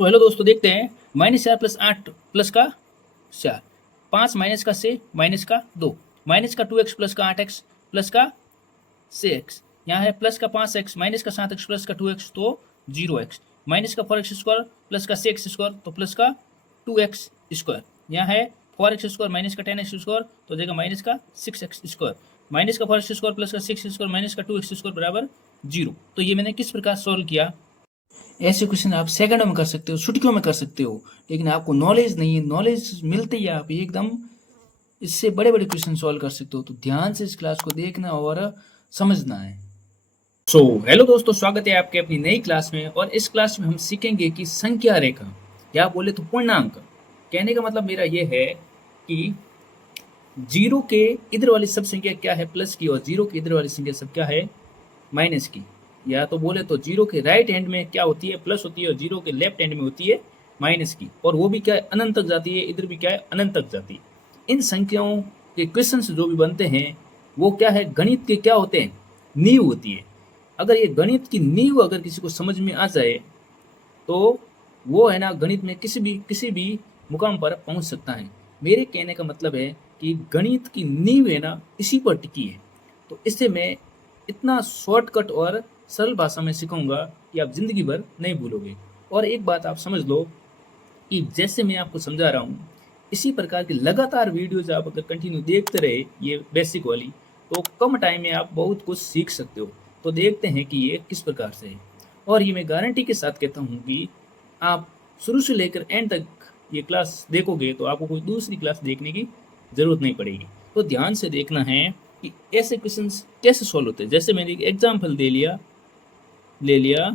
तो हेलो दोस्तों, देखते हैं -4 + 8 प्लस का 4, 5 माइनस का 6 माइनस का 2, माइनस का 2x प्लस का 8x प्लस का 6x, यहाँ है प्लस का 5x माइनस का 7x प्लस का 2x तो 0x, माइनस का 4x स्क्वायर प्लस का 6x स्क्वायर तो प्लस का 2x स्क्वायर, यहाँ है 4x स्क्वायर माइनस का 10x स्क्वायर तो देगा माइनस का 6x स्क्वायर, माइनस का 4x स्क्वायर प्लस का 6x स्क्वायर माइनस का 2x स्क्वायर बराबर 0। तो ये मैंने किस प्रकार सॉल्व किया। ऐसे क्वेश्चन आप सेकंडों में कर सकते हो, छुटकियों में कर सकते हो, लेकिन आपको नॉलेज नहीं है। नॉलेज मिलते ही आप एकदम इससे बड़े बड़े क्वेश्चन सॉल्व कर सकते हो। तो ध्यान से इस क्लास को देखना और समझना है। हेलो दोस्तों, स्वागत है आपके अपनी नई क्लास में। और इस क्लास में हम सीखेंगे कि संख्या रेखा या बोले तो पूर्णांक। कहने का मतलब मेरा ये है कि जीरो के इधर वाली सब संख्या क्या है प्लस की, और जीरो के इधर वाली संख्या सब क्या है माइनस की। या तो बोले तो जीरो के राइट हैंड में क्या होती है प्लस होती है, और जीरो के लेफ्ट हैंड में होती है माइनस की, और वो भी क्या है अनंत तक जाती है, इधर भी क्या है अनंत तक जाती है। इन संख्याओं के क्वेश्चंस जो भी बनते हैं वो क्या है गणित के क्या होते हैं, नींव होती है। अगर ये गणित की नींव अगर किसी को समझ में आ जाए तो वो है ना गणित में किसी भी मुकाम पर पहुंच सकता है। मेरे कहने का मतलब है कि गणित की नींव है ना इसी पर टिकी है। तो इससे मैं इतना शॉर्टकट और सरल भाषा में सिखाऊंगा कि आप जिंदगी भर नहीं भूलोगे। और एक बात आप समझ लो कि जैसे मैं आपको समझा रहा हूँ इसी प्रकार की लगातार वीडियोज आप अगर कंटिन्यू देखते रहे ये बेसिक वाली, तो कम टाइम में आप बहुत कुछ सीख सकते हो। तो देखते हैं कि ये किस प्रकार से है। और ये मैं गारंटी के साथ कहता हूँ कि आप शुरू से लेकर एंड तक ये क्लास देखोगे तो आपको कोई दूसरी क्लास देखने की ज़रूरत नहीं पड़ेगी। तो ध्यान से देखना है कि ऐसे क्वेश्चंस कैसे सॉल्व होते हैं। जैसे मैंने एक एग्जाम्पल ले लिया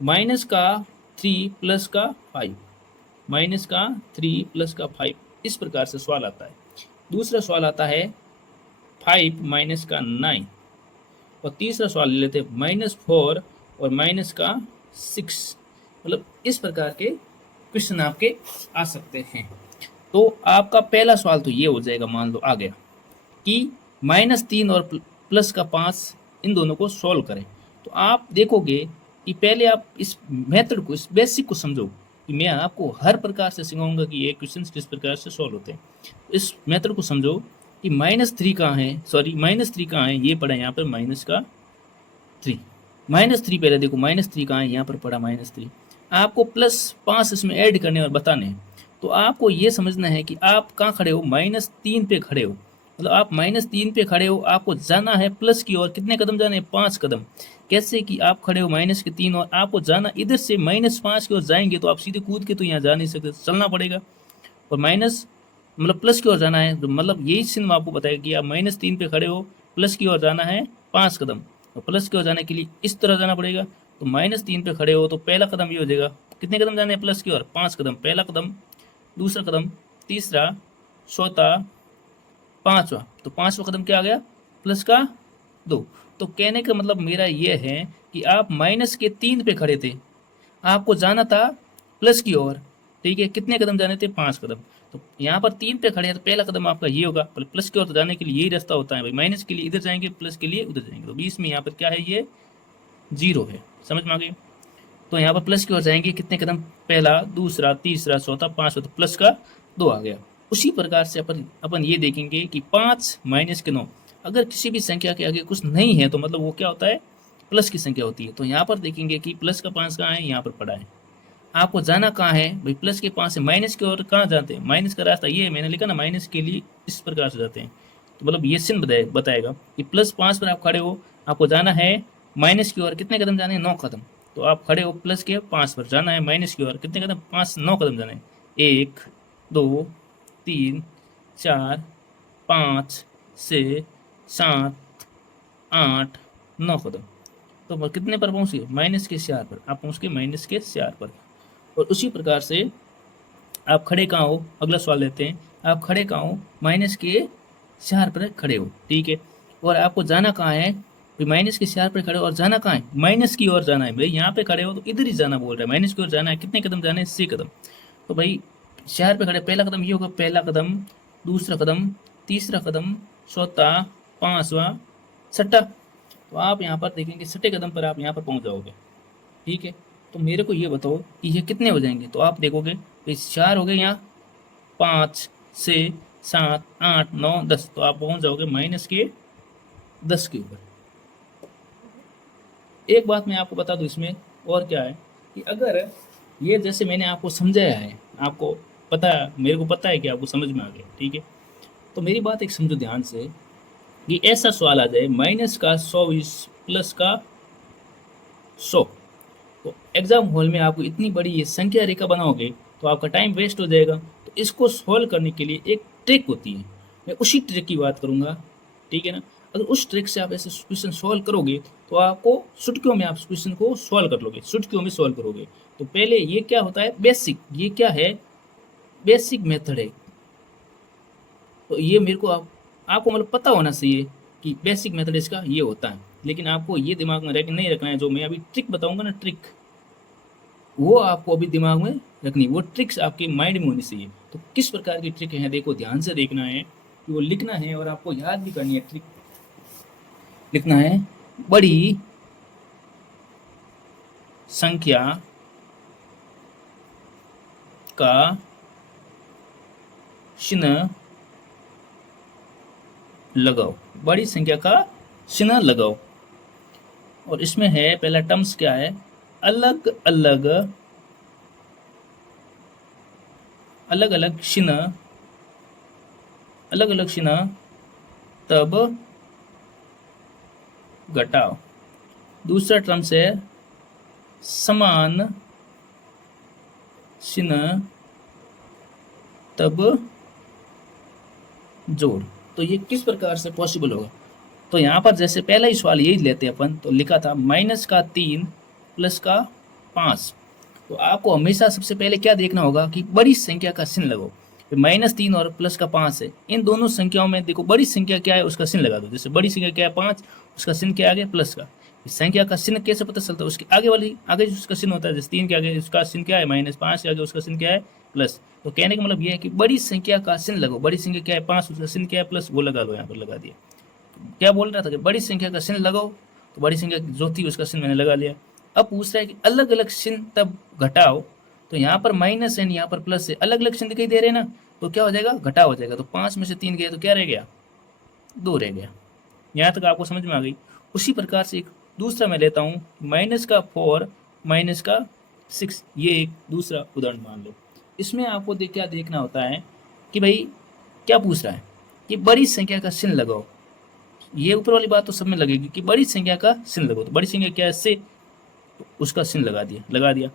माइनस का 3 प्लस का 5, माइनस का 3 प्लस का 5, इस प्रकार से सवाल आता है। दूसरा सवाल आता है 5 माइनस का 9, और तीसरा सवाल ले लेते हैं -4 और माइनस का 6। मतलब इस प्रकार के क्वेश्चन आपके आ सकते हैं। तो आपका पहला सवाल तो ये हो जाएगा, मान लो आ गया कि -3 और प्लस का 5 इन दोनों को सॉल्व करें। तो आप देखोगे कि पहले आप इस मेथड को, इस बेसिक को समझो कि मैं आपको हर प्रकार से सिखाऊंगा कि ये क्वेश्चन किस प्रकार से सॉल्व होते हैं। इस मेथड को समझो कि -3 कहाँ है, सॉरी -3 कहाँ है, ये पड़ा यहाँ पर माइनस का 3, -3 पहले देखो -3 कहाँ है, यहाँ पर पड़ा -3। आपको +5 इसमें ऐड करने और बताने हैं। तो आपको ये समझना है कि आप कहाँ खड़े हो, -3 पे खड़े हो। मतलब आप -3 पे खड़े हो, आपको जाना है प्लस की ओर। कितने कदम जाने हैं, 5 कदम। कैसे कि आप खड़े हो -3 और आपको जाना इधर से -5 की ओर जाएंगे, तो आप सीधे कूद के तो यहाँ जा नहीं सकते, चलना पड़ेगा। और माइनस मतलब प्लस की ओर जाना है, तो मतलब यही चिन्ह आपको बताएगा कि आप -3 पे खड़े हो, प्लस की ओर जाना है 5 कदम। तो प्लस की ओर जाने के लिए इस तरह जाना पड़ेगा। तो -3 पे खड़े हो तो पहला कदम ये हो जाएगा, कितने कदम जाने हैं प्लस की ओर, 5 कदम। पहला कदम, दूसरा कदम, तीसरा, चौथा, पाँचवा। तो पाँचवा कदम क्या आ गया, प्लस का 2। तो कहने का मतलब मेरा ये है कि आप -3 पे खड़े थे, आपको जाना था प्लस की ओर। ठीक है, कितने कदम जाने थे, 5 कदम। तो यहाँ पर 3 पे खड़े हैं तो पहला कदम आपका ये होगा। प्लस की ओर तो जाने के लिए यही रास्ता होता है भाई, माइनस के लिए इधर जाएंगे, प्लस के लिए उधर जाएंगे। तो बीच में यहाँ पर क्या है, ये 0 है। समझ में आ गई। तो यहाँ पर प्लस की ओर जाएंगे, कितने कदम, पहला, दूसरा, तीसरा, चौथा, पाँचवा, तो प्लस का 2 आ गया। उसी प्रकार से अपन ये देखेंगे कि 5 माइनस के 9, अगर किसी भी संख्या के आगे कुछ नहीं है तो मतलब वो क्या होता है, प्लस की संख्या होती है। तो यहाँ पर देखेंगे कि प्लस का 5 कहाँ है, यहाँ पर पड़ा है। आपको जाना कहाँ है भाई, प्लस के 5 से माइनस की ओर कहाँ जाते हैं, माइनस का रास्ता ये है, मैंने लिखा ना माइनस के लिए इस प्रकार से जाते हैं। तो मतलब ये चिन्ह बताएगा कि +5 पर आप खड़े हो, आपको जाना है माइनस की ओर, कितने कदम जाने हैं, 9 कदम। तो आप खड़े हो प्लस के 5 पर, जाना है माइनस की ओर, कितने कदम, 9 कदम जाना है। 1 2 3 4 5 6 7 8 9 कदम। तो कितने पर पहुँच गए, माइनस के 4 पर आप पहुँच गए, माइनस के 4 पर। और उसी प्रकार से आप खड़े कहाँ हो, अगला सवाल लेते हैं। आप खड़े कहाँ हो, -4 पर खड़े हो। ठीक है, और आपको जाना कहाँ है भाई, -4 पर खड़े हो और जाना कहाँ है, माइनस की ओर जाना है। भाई यहाँ पे खड़े हो तो इधर ही जाना बोल रहा है, माइनस की ओर जाना है। कितने कदम जाने हैं, 6 कदम। तो भाई 4 पे खड़े, पहला कदम ये होगा, पहला कदम, दूसरा कदम, तीसरा कदम, चौथा, पाँचवा, छठा। तो आप यहाँ पर देखेंगे छठे कदम पर आप यहाँ पर पहुँच जाओगे। ठीक है, तो मेरे को ये बताओ कि ये कितने हो जाएंगे। तो आप देखोगे तो 4 हो गए, यहाँ 5 6 7 8 9 10, तो आप पहुंच जाओगे -10 के ऊपर। एक बात मैं आपको बता दूं इसमें और क्या है कि अगर ये जैसे मैंने आपको समझाया है, आपको पता है, मेरे को पता है कि आपको समझ में आ गया, ठीक है। तो मेरी बात एक समझो ध्यान से कि ऐसा सवाल आ जाए -120 प्लस का 100, तो एग्जाम हॉल में आपको इतनी बड़ी ये संख्या रेखा बनाओगे तो आपका टाइम वेस्ट हो जाएगा। तो इसको सॉल्व करने के लिए एक ट्रिक होती है, मैं उसी ट्रिक की बात करूंगा, ठीक है ना। अगर उस ट्रिक से आप ऐसे क्वेश्चन सॉल्व करोगे तो आपको चुटकियों में आप क्वेश्चन को सॉल्व कर लोगे, चुटकियों में सॉल्व करोगे। तो पहले ये क्या होता है बेसिक, ये क्या है बेसिक मेथड है। तो ये मेरे को आपको मतलब पता होना चाहिए कि बेसिक मेथड इसका ये होता है। लेकिन आपको ये दिमाग में नहीं रखना है, जो मैं अभी ट्रिक बताऊंगा ना, ट्रिक वो आपको अभी दिमाग में रखनी, वो ट्रिक्स आपके माइंड में होनी चाहिए। तो किस प्रकार की ट्रिक है देखो, ध्यान से देखना है कि वो लिखना है और आपको याद भी करनी है। ट्रिक लिखना है, बड़ी संख्या का चिन्ह लगाओ, बड़ी संख्या का चिन्ह लगाओ। और इसमें है पहला टर्म्स क्या है, अलग अलग अलग अलग चिन्ह, अलग अलग चिन्ह तब घटाओ। दूसरा टर्म्स है समान चिन्ह तब जोड़। तो ये किस प्रकार से पॉसिबल होगा, तो यहाँ पर जैसे पहला ही सवाल यही लेते हैं अपन, तो लिखा था -3 प्लस का 5। तो आपको हमेशा सबसे पहले क्या देखना होगा कि बड़ी संख्या का चिन्ह लगाओ। -3 और प्लस का 5 है, इन दोनों संख्याओं में देखो बड़ी संख्या क्या है उसका चिन्ह लगा दो। जैसे बड़ी संख्या क्या है 5, उसका चिन्ह क्या आ गया प्लस का। इस संख्या का चिन्ह कैसे पता चलता है, उसके आगे वाली आगे जो उसका चिन्ह होता है, जैसे 3 के आगे उसका चिन्ह क्या है -5 के आगे उसका चिन्ह क्या है प्लस। तो कहने का मतलब ये है कि बड़ी संख्या का चिन्ह लगाओ, बड़ी संख्या क्या है 5, उसका चिन्ह क्या है प्लस, वो लगा लो, यहाँ पर लगा दिया। क्या बोल रहा था कि बड़ी संख्या का चिन्ह लगाओ, तो बड़ी संख्या जो थी उसका चिन्ह मैंने लगा लिया। अब पूछ रहा है कि अलग अलग चिन्ह तब घटाओ, तो यहाँ पर माइनस है यहाँ पर प्लस है, अलग अलग चिन्ह दिखाई दे रहे हैं ना, तो क्या हो जाएगा घटा हो जाएगा। तो 5 में से 3 गए तो क्या रह गया 2 रह गया। यहाँ तक आपको समझ में आ गई। उसी प्रकार से एक दूसरा मैं लेता हूँ -4 -6, ये एक दूसरा उदाहरण मान लो। इसमें आपको क्या देखना होता है कि भाई क्या पूछ रहा है कि बड़ी संख्या का चिन्ह लगाओ। ये ऊपर वाली बात तो सब में लगेगी कि बड़ी संख्या का चिन्ह लगाओ, तो बड़ी संख्या क्या है से, तो उसका चिन्ह लगा दिया।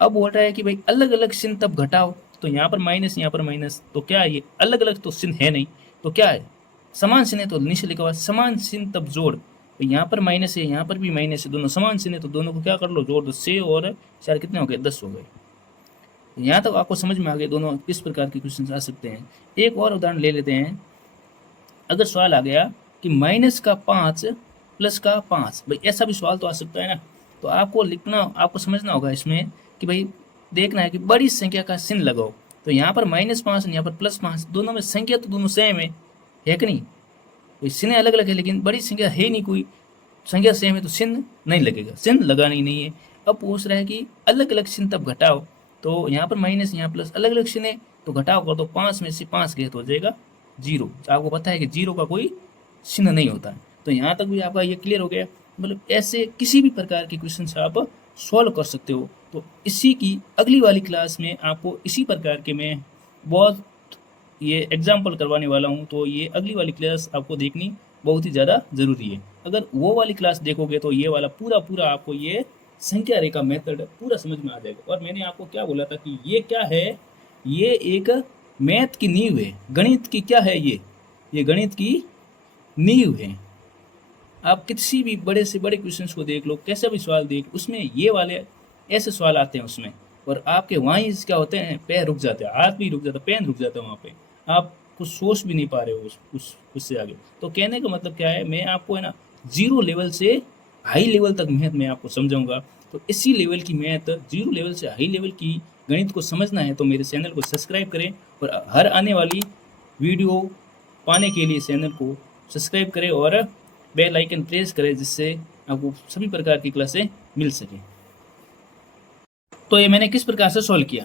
अब बोल रहा है कि भाई अलग अलग चिन्ह तब घटाओ, तो यहाँ पर माइनस यहाँ पर माइनस, तो क्या है ये अलग अलग तो चिन्ह है नहीं, तो क्या है समान चिन्ह है, तो नीचे लिखा हुआ समान चिन्ह तब जोड़। तो यहाँ पर माइनस है यहाँ पर भी माइनस है, दोनों समान चिन्ह है, तो दोनों को क्या कर लो जोड़ दो, 6 और 4 कितने हो गए 10 हो गए। यहाँ तक आपको समझ में आ गए दोनों किस प्रकार के क्वेश्चन आ सकते हैं। एक और उदाहरण ले लेते हैं। अगर सवाल आ गया कि -5 प्लस का 5, भाई ऐसा भी सवाल तो आ सकता है ना। तो आपको लिखना, आपको समझना होगा इसमें कि भाई देखना है कि बड़ी संख्या का चिन्ह लगाओ। तो यहाँ पर -5 यहाँ पर +5, दोनों में संख्या तो दोनों सेम है कि नहीं, तो चिन्ह अलग अलग है लेकिन बड़ी संख्या है नहीं, कोई संख्या सेम है तो चिन्ह नहीं लगेगा, चिन्ह लगाना ही नहीं है। अब पूछ रहा है कि अलग अलग चिन्ह तब घटाओ, तो यहाँ पर माइनस यहाँ प्लस, अलग अलग चिन्ह है तो घटाओ कर दो, 5 में से 5 गए तो हो जाएगा 0। आपको पता है कि 0 का कोई चिन्ह नहीं होता है। तो यहाँ तक भी आपका ये क्लियर हो गया। मतलब ऐसे किसी भी प्रकार के क्वेश्चन आप सॉल्व कर सकते हो। तो इसी की अगली वाली क्लास में आपको इसी प्रकार के मैं बहुत ये एग्जाम्पल करवाने वाला हूँ। तो ये अगली वाली क्लास आपको देखनी बहुत ही ज़्यादा ज़रूरी है। अगर वो वाली क्लास देखोगे तो ये वाला पूरा आपको ये संख्या रेखा मेथड पूरा समझ में आ जाएगा। और मैंने आपको क्या बोला था कि ये क्या है, ये एक मैथ की नींव है, गणित की क्या है ये गणित की नींव है। आप किसी भी बड़े से बड़े क्वेश्चंस को देख लो, कैसा भी सवाल देख, उसमें ये वाले ऐसे सवाल आते हैं उसमें, और आपके वहीं क्या होते हैं पैर रुक जाते हैं, हाथ भी रुक जाता है, पेन रुक जाता है वहाँ पे, आप कुछ सोच भी नहीं पा रहे हो उससे आगे। तो कहने का मतलब क्या है, मैं आपको है ना 0 लेवल से हाई लेवल तक मैथ मैं आपको समझाऊंगा। तो इसी लेवल की मैथ, 0 लेवल से हाई लेवल की गणित को समझना है तो मेरे चैनल को सब्सक्राइब करें, और हर आने वाली वीडियो पाने के लिए चैनल को सब्सक्राइब करें और बेल आइकन प्रेस करें, जिससे आपको सभी प्रकार की क्लासें मिल सकें। तो ये मैंने किस प्रकार से सॉल्व किया,